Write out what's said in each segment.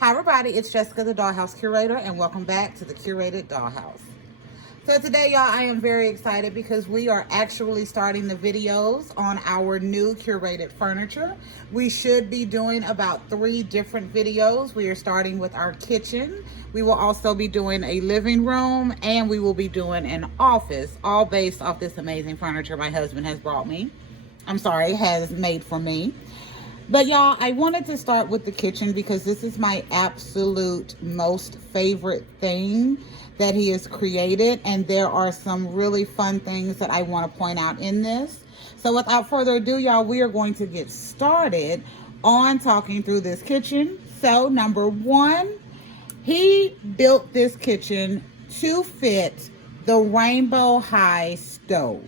Hi everybody, it's Jessica the Dollhouse Curator and welcome back to the Curated Dollhouse. So today y'all, I am very excited because we are actually starting the videos on our new curated furniture. We should be doing about 3 different videos. We are starting with our kitchen. We will also be doing a living room and we will be doing an office, all based off this amazing furniture my husband has brought me. Has made for me. But y'all, I wanted to start with the kitchen because this is my absolute most favorite thing that he has created. And there are some really fun things that I want to point out in this. So without further ado, y'all, we are going to get started on talking through this kitchen. So number one, he built this kitchen to fit the rainbow high stove.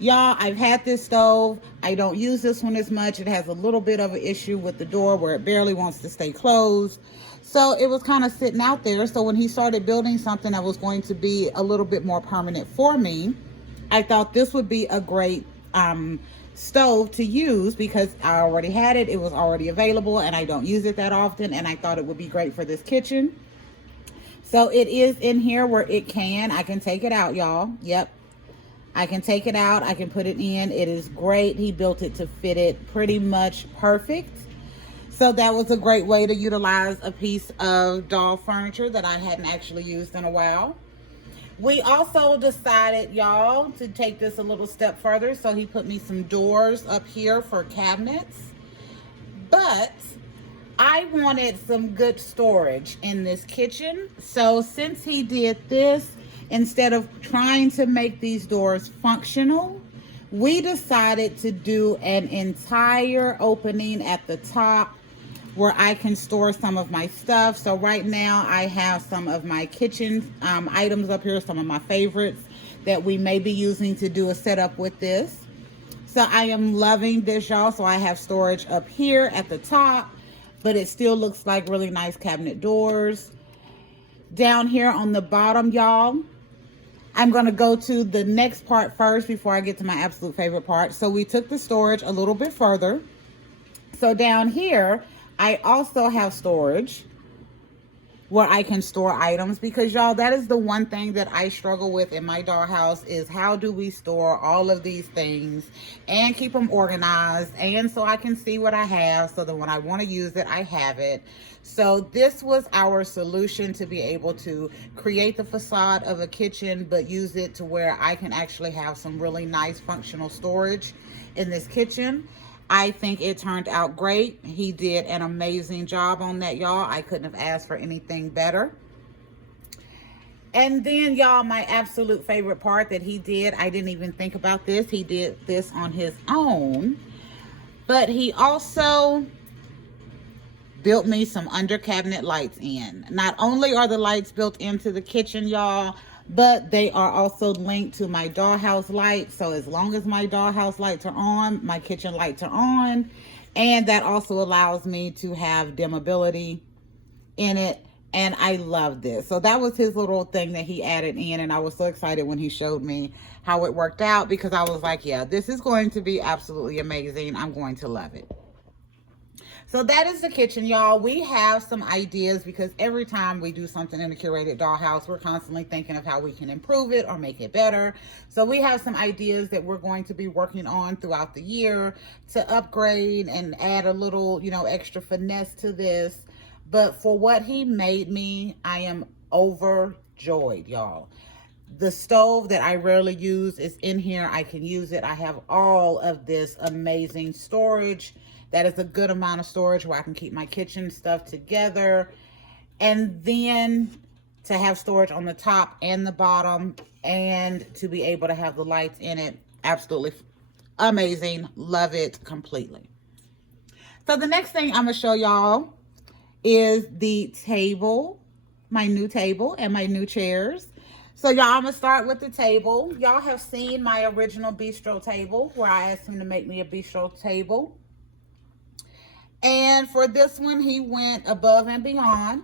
Y'all, I've had this stove. I don't use this one as much. It has a little bit of an issue with the door where it barely wants to stay closed. So it was kind of sitting out there. So when he started building something that was going to be a little bit more permanent for me, I thought this would be a great stove to use because I already had it. It was already available and I don't use it that often. And I thought it would be great for this kitchen. So it is in here where I can take it out, y'all. Yep. I can take it out. I can put it in. It is great. He built it to fit it pretty much perfect. So that was a great way to utilize a piece of doll furniture that I hadn't actually used in a while. We also decided, y'all, to take this a little step further. So he put me some doors up here for cabinets. But I wanted some good storage in this kitchen. So since he did this, instead of trying to make these doors functional, we decided to do an entire opening at the top where I can store some of my stuff. So right now I have some of my kitchen items up here, some of my favorites that we may be using to do a setup with this. So I am loving this, y'all. So I have storage up here at the top, but it still looks like really nice cabinet doors. Down here on the bottom, y'all, I'm going to go to the next part first before I get to my absolute favorite part. So we took the storage a little bit further. So down here, I also have storage where I can store items because, y'all, that is the one thing that I struggle with in my dollhouse is how do we store all of these things and keep them organized and so I can see what I have so that when I want to use it, I have it. So this was our solution to be able to create the facade of a kitchen, but use it to where I can actually have some really nice functional storage in this kitchen. I think it turned out great. He did an amazing job on that, y'all. I couldn't have asked for anything better. And then, y'all, my absolute favorite part that he did, I didn't even think about this. He did this on his own, but he also built me some under cabinet lights in. Not only are the lights built into the kitchen, y'all, but they are also linked to my dollhouse lights. So as long as my dollhouse lights are on, my kitchen lights are on. And that also allows me to have dimmability in it. And I love this. So that was his little thing that he added in. And I was so excited when he showed me how it worked out because I was like, yeah, this is going to be absolutely amazing. I'm going to love it. So that is the kitchen, y'all. We have some ideas because every time we do something in the curated dollhouse, we're constantly thinking of how we can improve it or make it better. So we have some ideas that we're going to be working on throughout the year to upgrade and add a little, extra finesse to this. But for what he made me, I am overjoyed, y'all. The stove that I rarely use is in here. I can use it. I have all of this amazing storage. That is a good amount of storage where I can keep my kitchen stuff together. And then to have storage on the top and the bottom and to be able to have the lights in it. Absolutely amazing. Love it completely. So the next thing I'm going to show y'all is the table, my new table and my new chairs. So y'all, I'm going to start with the table. Y'all have seen my original bistro table where I asked him to make me a bistro table. And for this one, he went above and beyond.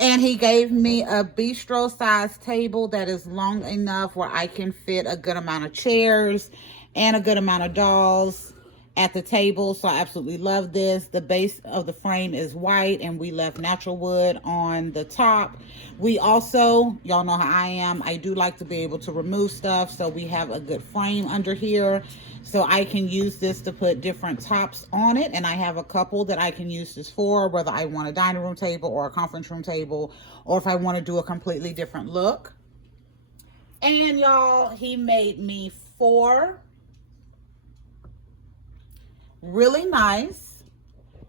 And he gave me a bistro size table that is long enough where I can fit a good amount of chairs and a good amount of dolls at the table. So I absolutely love this. The base of the frame is white and we left natural wood on the top. We also, y'all know how I am, I do like to be able to remove stuff, so we have a good frame under here, so I can use this to put different tops on it. And I have a couple that I can use this for, whether I want a dining room table or a conference room table, or if I want to do a completely different look. And y'all, he made me 4 really nice,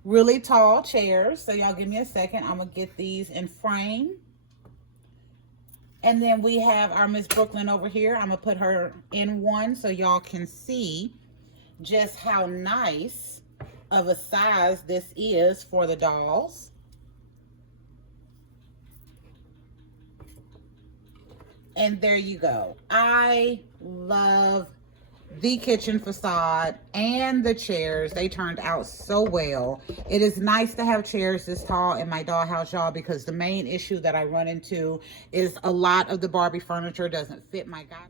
really tall chairs. So y'all give me a second. I'm gonna get these in frame. And then we have our Miss Brooklyn over here. I'm gonna put her in one so y'all can see just how nice of a size this is for the dolls. And there you go. I love the kitchen facade and the chairs. They turned out so well. It is nice to have chairs this tall in my dollhouse, y'all, because the main issue that I run into is a lot of the Barbie furniture doesn't fit my guy.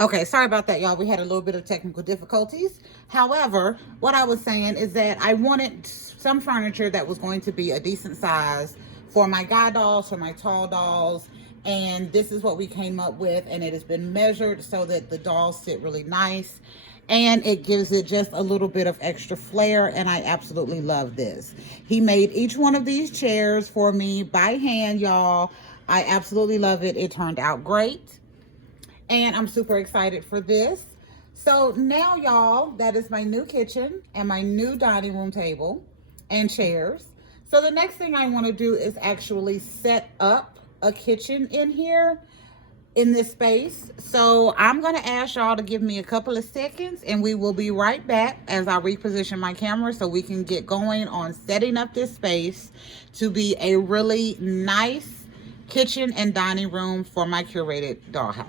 Okay, sorry about that, y'all. We had a little bit of technical difficulties. However, what I was saying is that I wanted some furniture that was going to be a decent size for my guy dolls, for my tall dolls, and this is what we came up with, and it has been measured so that the dolls sit really nice, and it gives it just a little bit of extra flair, and I absolutely love this. He made each one of these chairs for me by hand, y'all. I absolutely love it. It turned out great, and I'm super excited for this. So now, y'all, that is my new kitchen and my new dining room table and chairs. So the next thing I want to do is actually set up a kitchen in here, in this space. So I'm going to ask y'all to give me a couple of seconds, and we will be right back as I reposition my camera so we can get going on setting up this space to be a really nice kitchen and dining room for my curated dollhouse.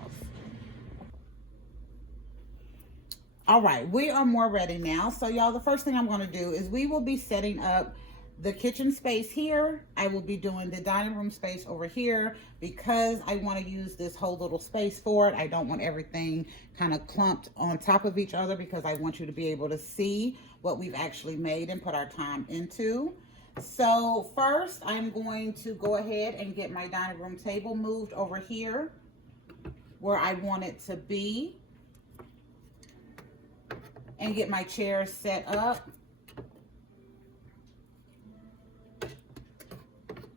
All right, we are more ready now. So y'all, the first thing I'm going to do is we will be setting up the kitchen space here. I will be doing the dining room space over here because I want to use this whole little space for it. I don't want everything kind of clumped on top of each other because I want you to be able to see what we've actually made and put our time into. So first, I'm going to go ahead and get my dining room table moved over here where I want it to be, and get my chairs set up.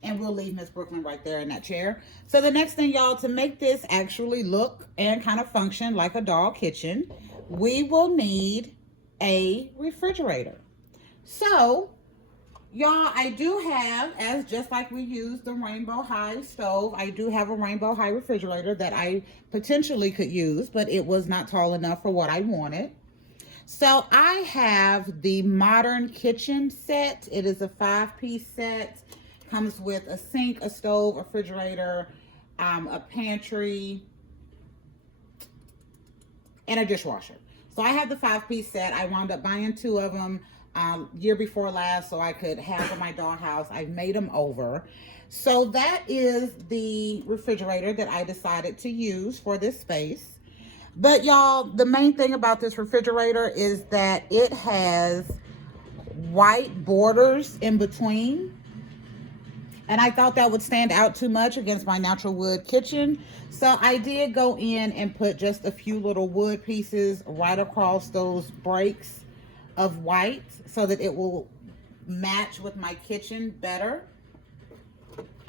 And we'll leave Miss Brooklyn right there in that chair. So the next thing, y'all, to make this actually look and kind of function like a doll kitchen, we will need a refrigerator. So, y'all, I do have, as just like we used the Rainbow High stove, I do have a Rainbow High refrigerator that I potentially could use, but it was not tall enough for what I wanted. So I have the Modern Kitchen set. It is a 5-piece set. Comes with a sink, a stove, a refrigerator, a pantry, and a dishwasher. So I have the 5-piece set. I wound up buying 2 of them year before last so I could have in my dollhouse. I've made them over. So that is the refrigerator that I decided to use for this space. But y'all, the main thing about this refrigerator is that it has white borders in between. And I thought that would stand out too much against my natural wood kitchen. So I did go in and put just a few little wood pieces right across those breaks of white so that it will match with my kitchen better.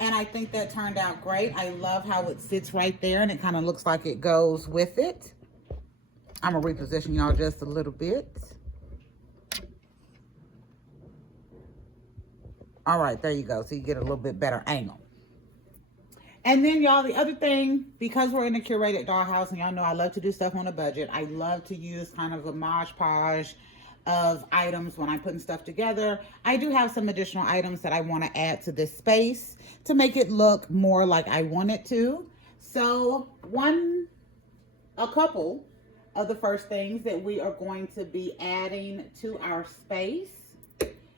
And I think that turned out great. I love how it sits right there and it kind of looks like it goes with it. I'm gonna reposition y'all just a little bit. All right, there you go. So you get a little bit better angle. And then, y'all, the other thing, because we're in a curated dollhouse, and y'all know I love to do stuff on a budget, I love to use kind of a modge podge of items when I'm putting stuff together. I do have some additional items that I want to add to this space to make it look more like I want it to. So a couple of the first things that we are going to be adding to our space.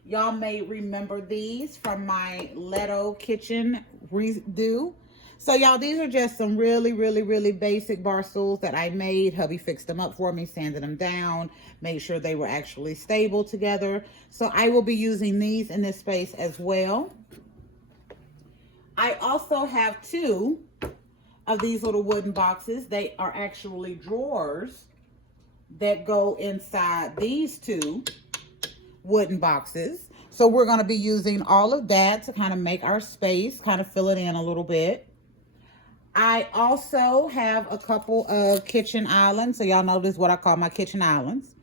Y'all may remember these from my Leto kitchen redo. So y'all, these are just some really basic bar stools that I made. Hubby fixed them up for me, sanded them down, made sure they were actually stable together. So I will be using these in this space as well. I also have two of these little wooden boxes. They are actually drawers that go inside these two wooden boxes. So we're going to be using all of that to kind of make our space, kind of fill it in a little bit. I also have a couple of kitchen islands. So y'all know this is what I call my kitchen islands.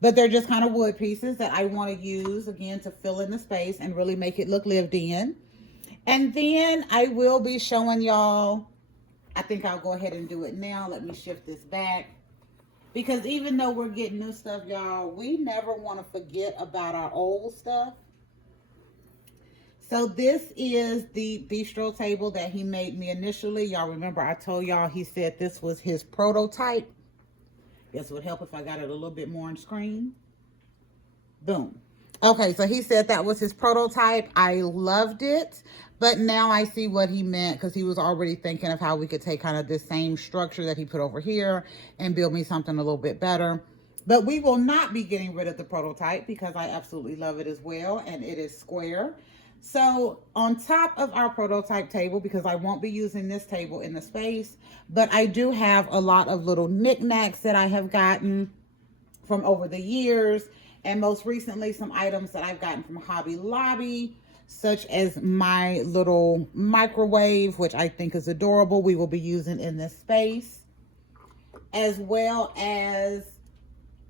But they're just kind of wood pieces that I want to use, again, to fill in the space and really make it look lived in. And then I will be showing y'all, I think I'll go ahead and do it now. Let me shift this back. Because even though we're getting new stuff, y'all, we never want to forget about our old stuff. So this is the bistro table that he made me initially. Y'all remember I told y'all he said this was his prototype. This would help if I got it a little bit more on screen. Boom. Okay, so he said that was his prototype. I loved it. But now I see what he meant, because he was already thinking of how we could take kind of this same structure that he put over here and build me something a little bit better. But we will not be getting rid of the prototype because I absolutely love it as well. And it is square. So on top of our prototype table, because I won't be using this table in the space, but I do have a lot of little knickknacks that I have gotten from over the years. And most recently, some items that I've gotten from Hobby Lobby, such as my little microwave, which I think is adorable. We will be using in this space, as well as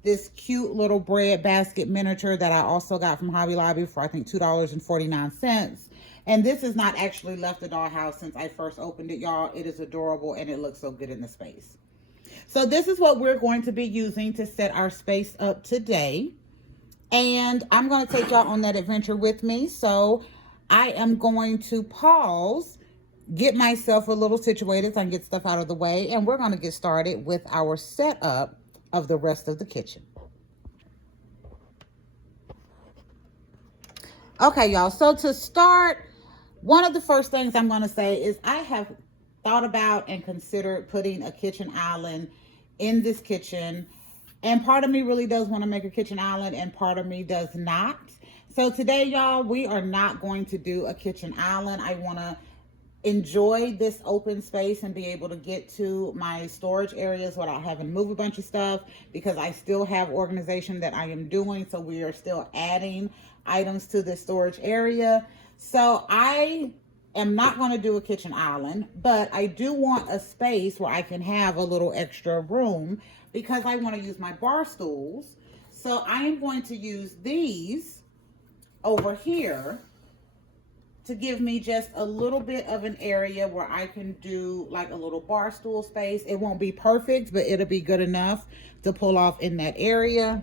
this cute little bread basket miniature that I also got from Hobby Lobby for, I think, $2.49. And this has not actually left the dollhouse since I first opened it, y'all. It is adorable and it looks so good in the space. So this is what we're going to be using to set our space up today. And I'm going to take y'all on that adventure with me. So I am going to pause, get myself a little situated so I can get stuff out of the way. And we're going to get started with our setup of the rest of the kitchen. Okay, y'all. So to start, one of the first things I'm going to say is I have thought about and considered putting a kitchen island in this kitchen. And part of me really does want to make a kitchen island and part of me does not. So today, y'all, we are not going to do a kitchen island. I want to enjoy this open space and be able to get to my storage areas without having to move a bunch of stuff, because I still have organization that I am doing. So we are still adding items to the storage area. So I am not going to do a kitchen island, but I do want a space where I can have a little extra room because I want to use my bar stools. So I am going to use these over here to give me just a little bit of an area where I can do like a little bar stool space. It won't be perfect, but it'll be good enough to pull off in that area.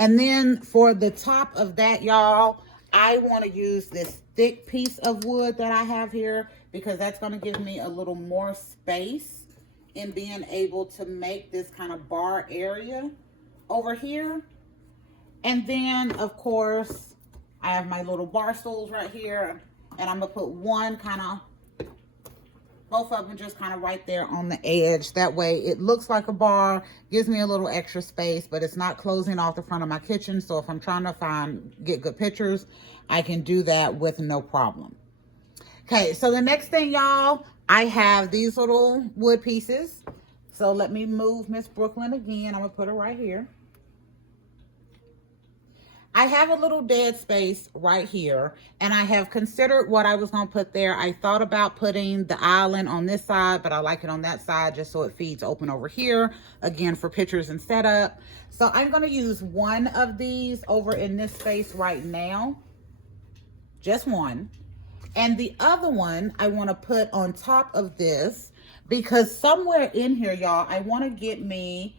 And then for the top of that, y'all, I want to use this thick piece of wood that I have here because that's going to give me a little more space in being able to make this kind of bar area over here. And then, of course, I have my little bar stools right here, and I'm going to put one kind of, both of them just kind of right there on the edge. That way it looks like a bar, gives me a little extra space, but it's not closing off the front of my kitchen. So if I'm trying to get good pictures, I can do that with no problem. Okay, so the next thing, y'all, I have these little wood pieces. So let me move Miss Brooklyn again. I'm gonna put her right here. I have a little dead space right here, and I have considered what I was going to put there. I thought about putting the island on this side, but I like it on that side just so it feeds open over here, again, for pictures and setup. So I'm going to use one of these over in this space right now, just one. And the other one I want to put on top of this because somewhere in here, y'all, I want to get me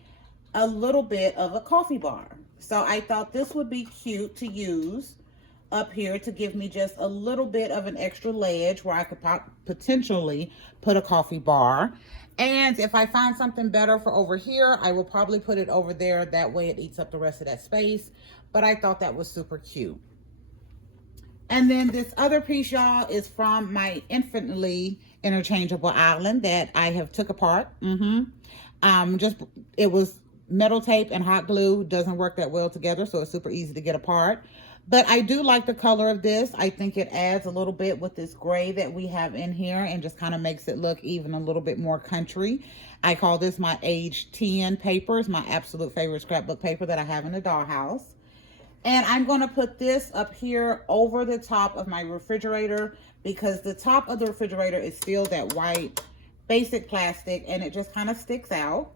a little bit of a coffee bar. So I thought this would be cute to use up here to give me just a little bit of an extra ledge where I could potentially put a coffee bar. And if I find something better for over here, I will probably put it over there. That way it eats up the rest of that space. But I thought that was super cute. And then this other piece, y'all, is from my infinitely interchangeable island that I have took apart. It was metal tape and hot glue. Doesn't work that well together, so it's super easy to get apart. But I do like the color of this. I think it adds a little bit with this gray that we have in here and just kind of makes it look even a little bit more country. I call this my age 10 paper. It's my absolute favorite scrapbook paper that I have in the dollhouse. And I'm going to put this up here over the top of my refrigerator because the top of the refrigerator is still that white basic plastic and it just kind of sticks out.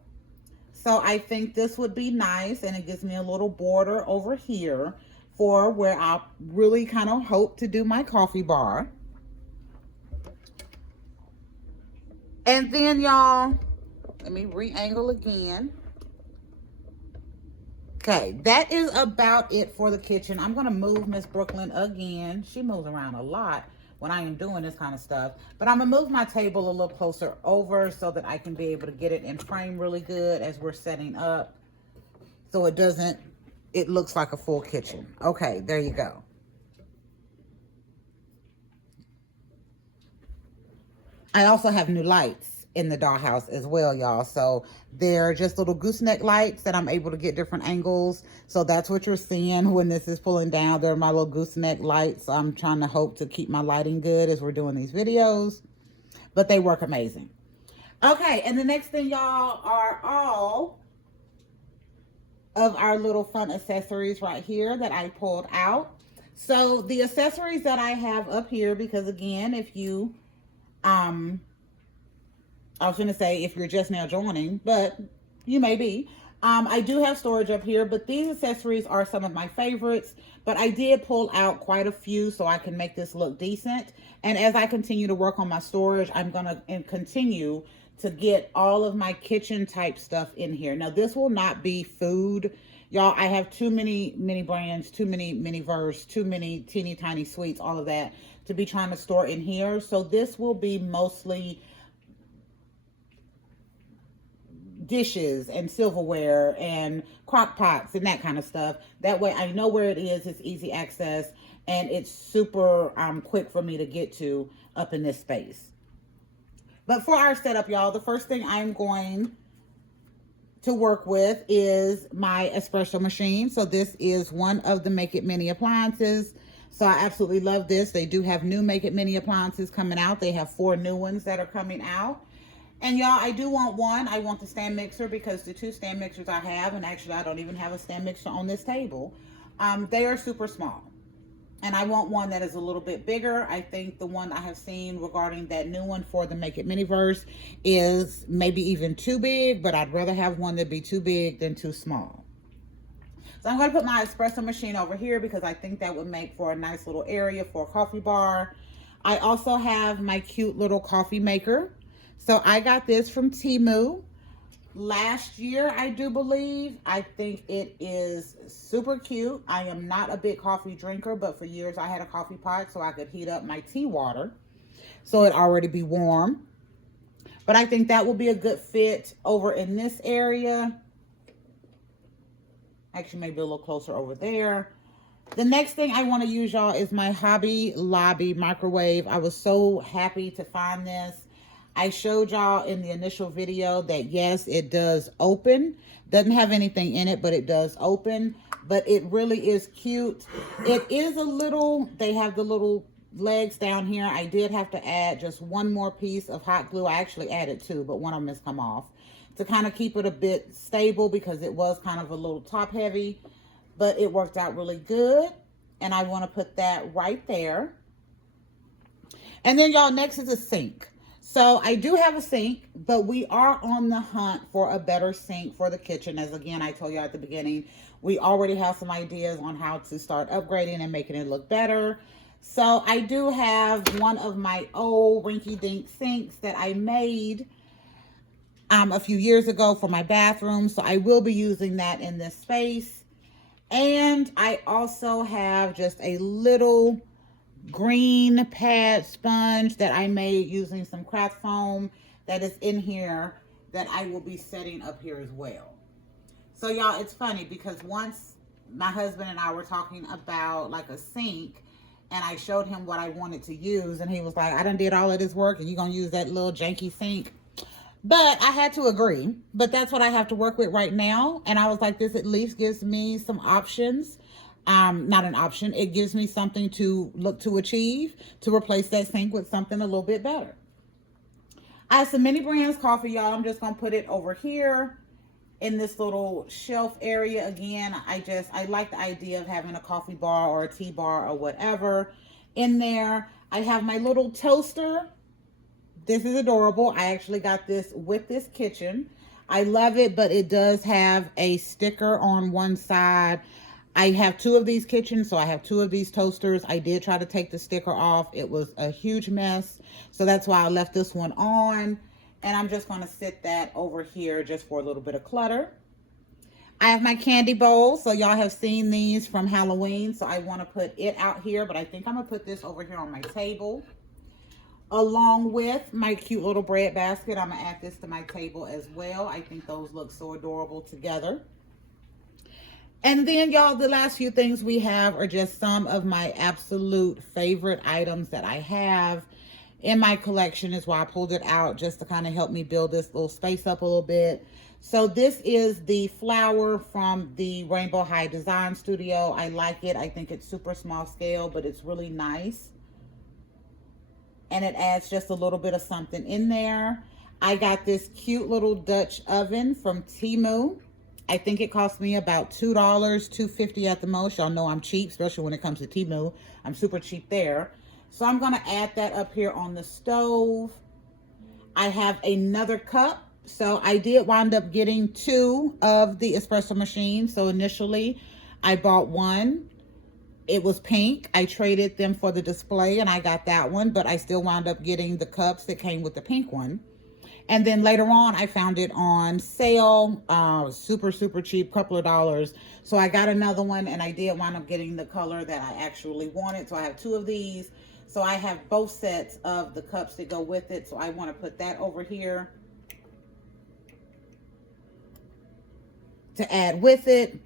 So I think this would be nice, and it gives me a little border over here for where I really kind of hope to do my coffee bar. And then, y'all, let me re-angle again. Okay, that is about it for the kitchen. I'm going to move Miss Brooklyn again. She moves around a lot when I am doing this kind of stuff. But I'm going to move my table a little closer over so that I can be able to get it in frame really good as we're setting up. So it looks like a full kitchen. Okay, there you go. I also have new lights in the dollhouse as well, y'all. So they're just little gooseneck lights that I'm able to get different angles. So that's what you're seeing when this is pulling down. They're my little gooseneck lights. I'm trying to hope to keep my lighting good as we're doing these videos, but they work amazing. Okay, and the next thing, y'all, are all of our little fun accessories right here that I pulled out. So the accessories that I have up here, because again, if you I was going to say if you're just now joining, but you may be. I do have storage up here, but these accessories are some of my favorites. But I did pull out quite a few so I can make this look decent. And as I continue to work on my storage, I'm going to continue to get all of my kitchen type stuff in here. Now, this will not be food. Y'all, I have too many mini brands, too many mini verse, too many teeny tiny sweets, all of that to be trying to store in here. So this will be mostly dishes and silverware and crock pots and that kind of stuff. That way I know where it is, it's easy access, and it's super quick for me to get to up in this space. But for our setup, y'all, the first thing I'm going to work with is my espresso machine. So this is one of the Make It Mini appliances. So I absolutely love this. They do have new Make It Mini appliances coming out. They have 4 new ones that are coming out. And y'all, I do want one. I want the stand mixer because the 2 stand mixers I have, and actually I don't even have a stand mixer on this table, they are super small. And I want one that is a little bit bigger. I think the one I have seen regarding that new one for the Make It Miniverse is maybe even too big, but I'd rather have one that be too big than too small. So I'm going to put my espresso machine over here because I think that would make for a nice little area for a coffee bar. I also have my cute little coffee maker. So I got this from Temu last year, I do believe. I think it is super cute. I am not a big coffee drinker, but for years I had a coffee pot so I could heat up my tea water so it already be warm. But I think that will be a good fit over in this area. Actually, maybe a little closer over there. The next thing I want to use, y'all, is my Hobby Lobby microwave. I was so happy to find this. I showed y'all in the initial video that yes, it does open. Doesn't have anything in it, but it does open. But it really is cute. It is a little, they have the little legs down here. I did have to add just one more piece of hot glue. I actually added 2, but one of them has come off to kind of keep it a bit stable because it was kind of a little top heavy. But it worked out really good. And I want to put that right there. And then y'all, next is a sink. So I do have a sink, but we are on the hunt for a better sink for the kitchen. As again, I told you at the beginning, we already have some ideas on how to start upgrading and making it look better. So I do have one of my old rinky-dink sinks that I made a few years ago for my bathroom. So I will be using that in this space. And I also have just a little green pad sponge that I made using some craft foam that is in here that I will be setting up here as well. So y'all, it's funny because once my husband and I were talking about like a sink, and I showed him what I wanted to use, and he was like, I done did all of this work and you gonna use that little janky sink? But I had to agree. But that's what I have to work with right now. And I was like, this at least gives me some options. Not an option. It gives me something to look to achieve, to replace that sink with something a little bit better. I have some mini brands coffee, y'all. I'm just going to put it over here in this little shelf area. Again, I like the idea of having a coffee bar or a tea bar or whatever in there. I have my little toaster. This is adorable. I actually got this with this kitchen. I love it, but it does have a sticker on one side. I have two of these kitchens, so I have two of these toasters. I did try to take the sticker off. It was a huge mess. So that's why I left this one on. And I'm just going to sit that over here just for a little bit of clutter. I have my candy bowl. So y'all have seen these from Halloween. So I want to put it out here, but I think I'm going to put this over here on my table, along with my cute little bread basket. I'm going to add this to my table as well. I think those look so adorable together. And then, y'all, the last few things we have are just some of my absolute favorite items that I have in my collection. Is why I pulled it out, just to kind of help me build this little space up a little bit. So this is the flower from the Rainbow High Design Studio. I like it. I think it's super small scale, but it's really nice. And it adds just a little bit of something in there. I got this cute little Dutch oven from Temu. I think it cost me about $2, $2.50 at the most. Y'all know I'm cheap, especially when it comes to Temu. I'm super cheap there. So I'm going to add that up here on the stove. I have another cup. So I did wind up getting two of the espresso machines. So initially I bought one. It was pink. I traded them for the display and I got that one, but I still wound up getting the cups that came with the pink one. And then later on, I found it on sale, super, super cheap, couple of dollars. So I got another one, and I did wind up getting the color that I actually wanted. So I have two of these. So I have both sets of the cups that go with it. So I want to put that over here to add with it.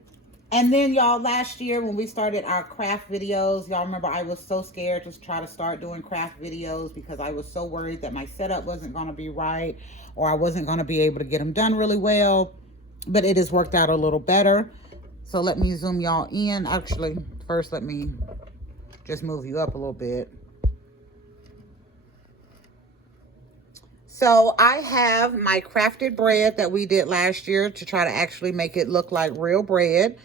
And then, y'all, last year when we started our craft videos, y'all remember I was so scared to try to start doing craft videos because I was so worried that my setup wasn't going to be right, or I wasn't going to be able to get them done really well. But it has worked out a little better. So let me zoom y'all in. Actually, first let me just move you up a little bit. So I have my crafted bread that we did last year to try to actually make it look like real bread.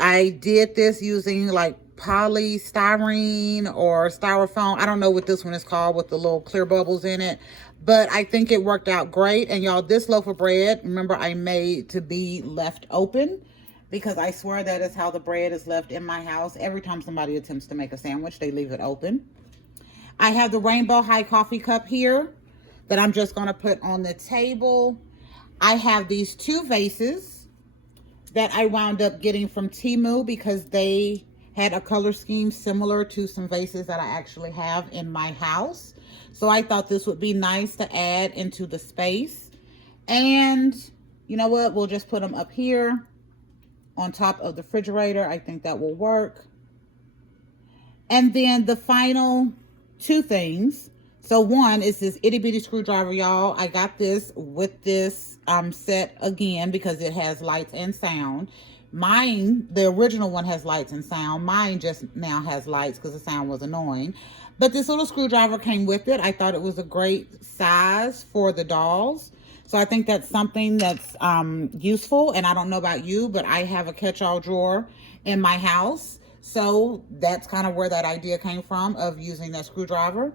I did this using like polystyrene or styrofoam. I don't know what this one is called with the little clear bubbles in it, but I think it worked out great. And y'all, this loaf of bread, remember I made to be left open, because I swear that is how the bread is left in my house. Every time somebody attempts to make a sandwich, they leave it open. I have the Rainbow High coffee cup here that I'm just going to put on the table. I have these two vases that I wound up getting from Temu because they had a color scheme similar to some vases that I actually have in my house. So I thought this would be nice to add into the space. And you know what? We'll just put them up here on top of the refrigerator. I think that will work. And then the final two things. So one is this itty bitty screwdriver, y'all. I got this with this set again because it has lights and sound. Mine, the original one, has lights and sound. Mine just now has lights because the sound was annoying. But this little screwdriver came with it. I thought it was a great size for the dolls. So I think that's something that's useful. And I don't know about you, but I have a catch-all drawer in my house. So that's kind of where that idea came from, of using that screwdriver.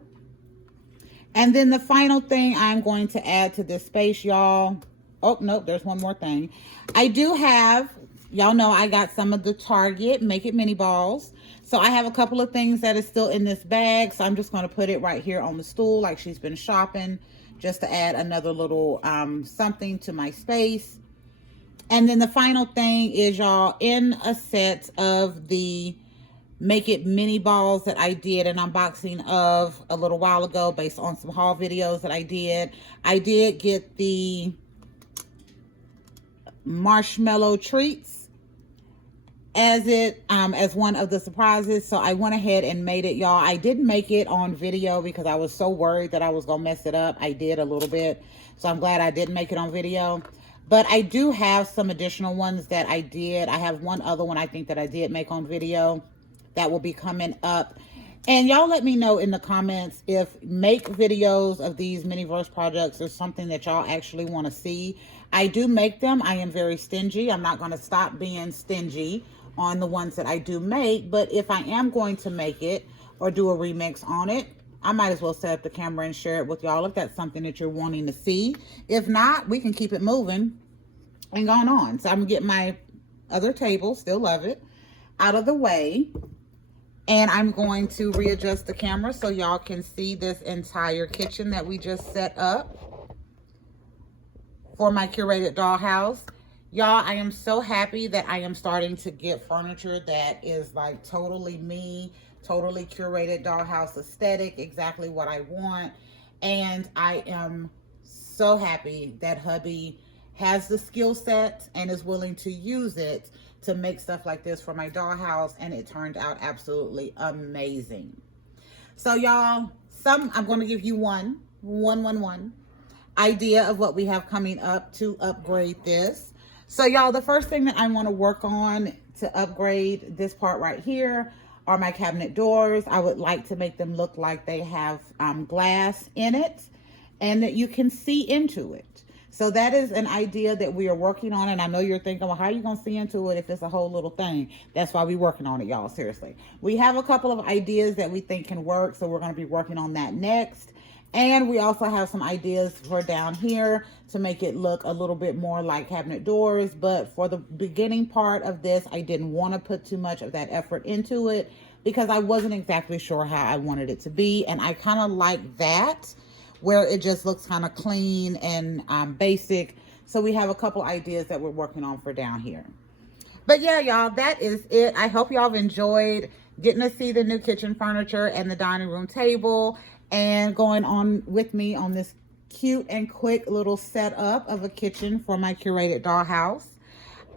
And then the final thing I'm going to add to this space, y'all. Oh, nope, there's one more thing. I do have, y'all know I got some of the Target Make It Mini Balls. So I have a couple of things that is still in this bag. So I'm just going to put it right here on the stool like she's been shopping, just to add another little something to my space. And then the final thing is, y'all, in a set of the Make It Mini Balls that I did an unboxing of a little while ago based on some haul videos that I did get the marshmallow treats as one of the surprises. So I went ahead and made it, y'all. I didn't make it on video because I was so worried that I was gonna mess it up. I did a little bit, so I'm glad I didn't make it on video. But I do have some additional ones that I did. I have one other one I think that I did make on video that will be coming up. And y'all let me know in the comments if make videos of these mini verse projects is something that y'all actually want to see. I do make them. I am very stingy. I'm not going to stop being stingy on the ones that I do make, but if I am going to make it or do a remix on it, I might as well set up the camera and share it with y'all if that's something that you're wanting to see. If not, we can keep it moving and going on. So I'm gonna get my other table, still love it, out of the way. And I'm going to readjust the camera so y'all can see this entire kitchen that we just set up for my curated dollhouse. Y'all, I am so happy that I am starting to get furniture that is like totally me, totally curated dollhouse aesthetic, exactly what I want. And I am so happy that hubby has the skill set and is willing to use it to make stuff like this for my dollhouse, and it turned out absolutely amazing. So y'all, I'm going to give you one idea of what we have coming up to upgrade this. So y'all, the first thing that I want to work on to upgrade this part right here are my cabinet doors. I would like to make them look like they have glass in it and that you can see into it. So that is an idea that we are working on. And I know you're thinking, well, how are you going to see into it if it's a whole little thing? That's why we're working on it, y'all. Seriously. We have a couple of ideas that we think can work. So we're going to be working on that next. And we also have some ideas for down here to make it look a little bit more like cabinet doors. But for the beginning part of this, I didn't want to put too much of that effort into it because I wasn't exactly sure how I wanted it to be. And I kind of like that, where it just looks kind of clean and basic. So we have a couple ideas that we're working on for down here. But yeah, y'all, that is it. I hope y'all have enjoyed getting to see the new kitchen furniture and the dining room table and going on with me on this cute and quick little setup of a kitchen for my curated dollhouse.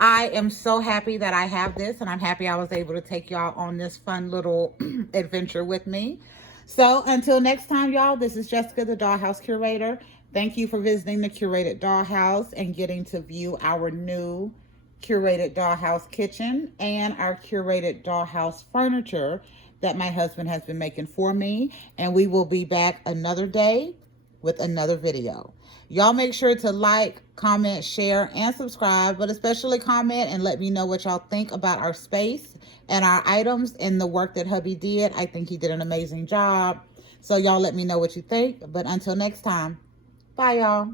I am so happy that I have this, and I'm happy I was able to take y'all on this fun little adventure with me. So until next time, y'all, this is Jessica, the Dollhouse Curator. Thank you for visiting the Curated Dollhouse and getting to view our new Curated Dollhouse kitchen and our Curated Dollhouse furniture that my husband has been making for me. And we will be back another day with another video. Y'all make sure to like, comment, share, and subscribe, but especially comment and let me know what y'all think about our space and our items and the work that hubby did. I think he did an amazing job. So y'all let me know what you think. But until next time, bye y'all.